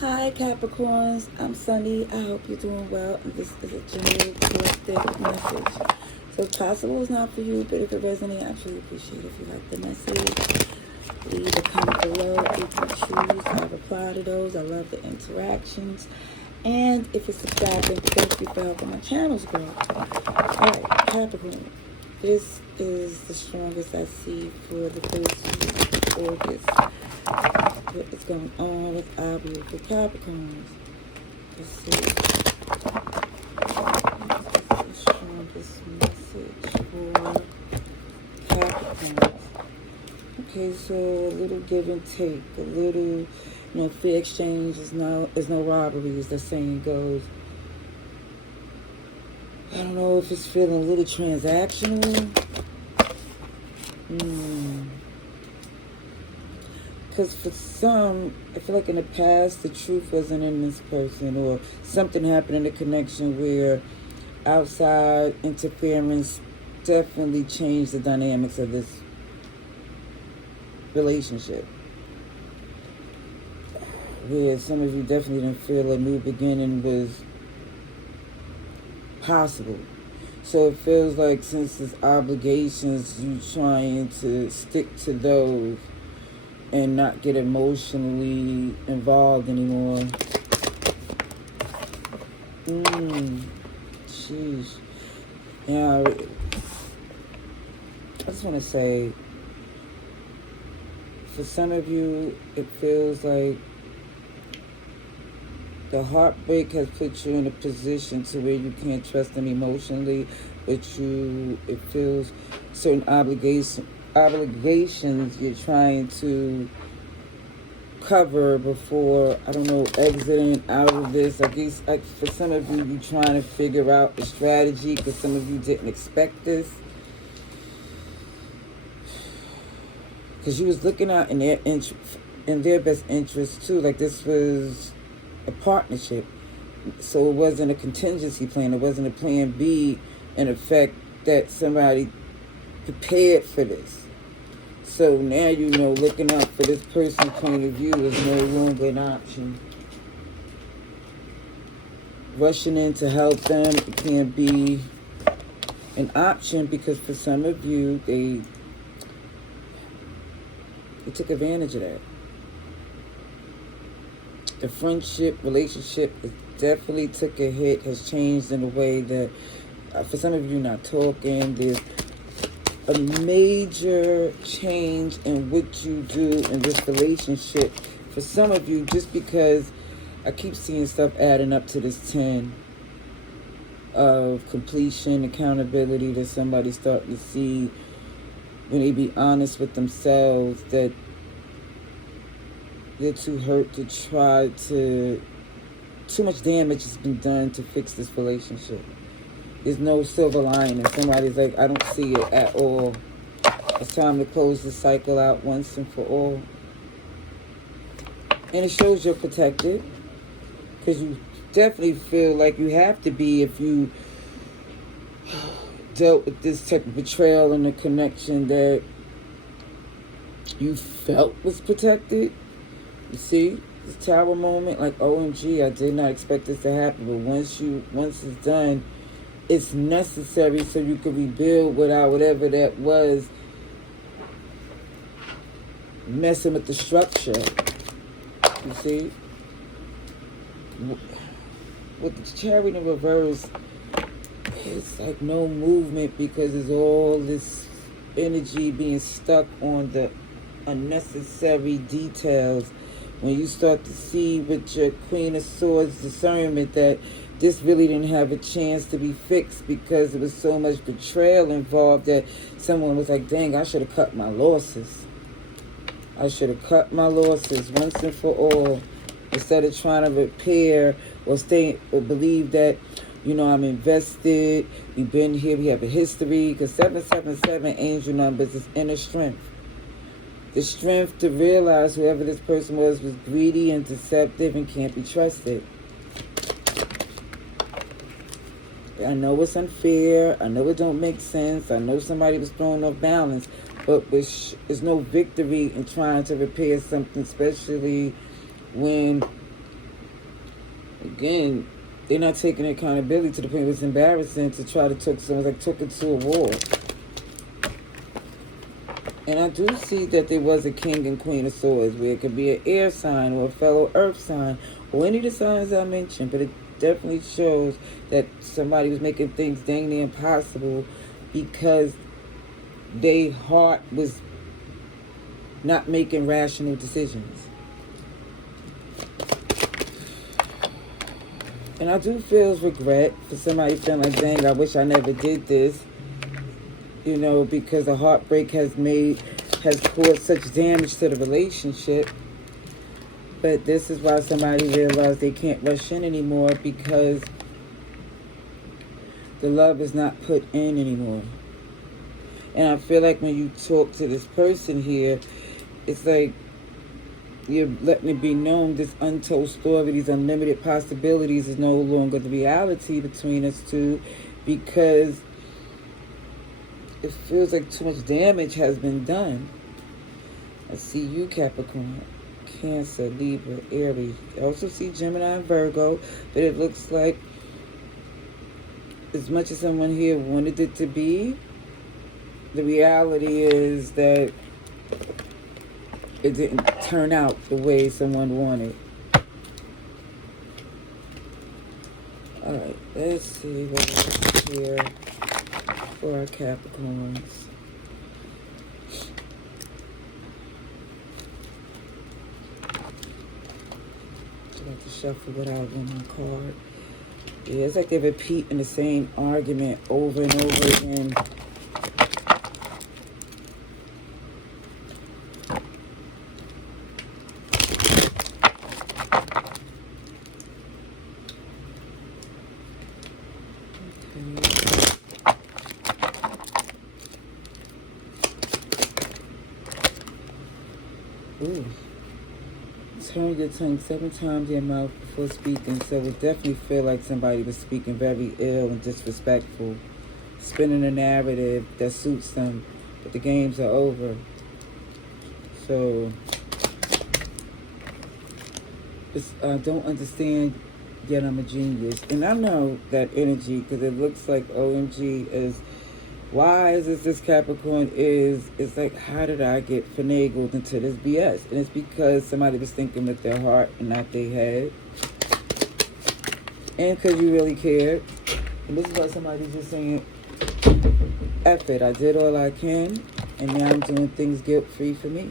Hi Capricorns, I'm Sunny. I hope you're doing well, and this is a general collective message. So if possible is not for you, but if it resonates, I truly appreciate if you like the message. Leave a comment below if you choose. I reply to those. I love the interactions. And if you're subscribing, thank you for helping my channels grow. Alright, Capricorn. This is the strongest I see for the first week of August. What is going on with our beautiful Capricorns? Let's see. What's the strongest message for Capricorns? Okay, so a little give and take, a little, fair exchange is no robbery, as the saying goes. I don't know if it's feeling a little transactional. Because for some, I feel like in the past, the truth wasn't in this person, or something happened in the connection where outside interference definitely changed the dynamics of this relationship. Where some of you definitely didn't feel a new beginning was possible. So it feels like since there's obligations, you trying to stick to those and not get emotionally involved anymore. Sheesh. Yeah, I just want to say, for some of you, it feels like the heartbreak has put you in a position to where you can't trust them emotionally, but it feels certain obligations you're trying to cover before, exiting out of this. I guess for some of you, you're trying to figure out a strategy because some of you didn't expect this. Because you was looking out in their best interest too. Like this was a partnership. So it wasn't a contingency plan. It wasn't a plan B in effect that somebody prepared for this. So now looking out for this person's point of view is no longer an option. Rushing in to help them, it can't be an option because for some of you, they took advantage of that. The friendship, relationship definitely took a hit, has changed in a way that for some of you not talking, there's a major change in what you do in this relationship. For some of you, just because I keep seeing stuff adding up to this 10 of completion, accountability that somebody's starting to see when they be honest with themselves that they're too hurt to try to, too much damage has been done to fix this relationship. There's no silver lining. Somebody's like, I don't see it at all. It's time to close this cycle out once and for all. And it shows you're protected. Because you definitely feel like you have to be if you dealt with this type of betrayal and the connection that you felt was protected. You see? This tower moment, like, OMG, I did not expect this to happen. But once it's done, it's necessary so you can rebuild without whatever that was messing with the structure. You see? With the Chariot in reverse, it's like no movement because there's all this energy being stuck on the unnecessary details. When you start to see with your Queen of Swords discernment that this really didn't have a chance to be fixed because there was so much betrayal involved that someone was like, dang, I should have cut my losses. I should have cut my losses once and for all instead of trying to repair or stay or believe that, I'm invested. We've been here. We have a history because 777 angel numbers is inner strength. The strength to realize whoever this person was greedy and deceptive and can't be trusted. I know it's unfair. I know it don't make sense. I know somebody was thrown off balance. But there's no victory in trying to repair something, especially when Again, they're not taking accountability to the point where it's embarrassing to try to talk to someone. Like talking to a wall. And I do see that there was a king and queen of swords, where it could be an air sign or a fellow earth sign or any of the signs I mentioned, but it definitely shows that somebody was making things dang near impossible because their heart was not making rational decisions. And I do feel regret for somebody feeling like, dang, I wish I never did this. You know, because the heartbreak has caused such damage to the relationship. But this is why somebody realized they can't rush in anymore, because the love is not put in anymore. And I feel like when you talk to this person here, it's like you're letting it be known this untold story, these unlimited possibilities is no longer the reality between us two, because it feels like too much damage has been done. I see you, Capricorn, Cancer, Libra, Aries. I also see Gemini and Virgo, but it looks like as much as someone here wanted it to be, the reality is that it didn't turn out the way someone wanted. Alright, let's see what else here for our Capricorns. I have to shuffle what I want on my card. Yeah, it's like they repeat in the same argument over and over again. Ooh. Turn your tongue 7 times in your mouth before speaking. So it definitely feel like somebody was speaking very ill and disrespectful, spinning a narrative that suits them, but the games are over. So I don't understand, yet I'm a genius. And I know that energy, because it looks like OMG is wise as this Capricorn is. It's like, how did I get finagled into this BS? And it's because somebody was thinking with their heart and not their head. And because you really cared. And this is why somebody's just saying, F it, I did all I can, and now I'm doing things guilt-free for me.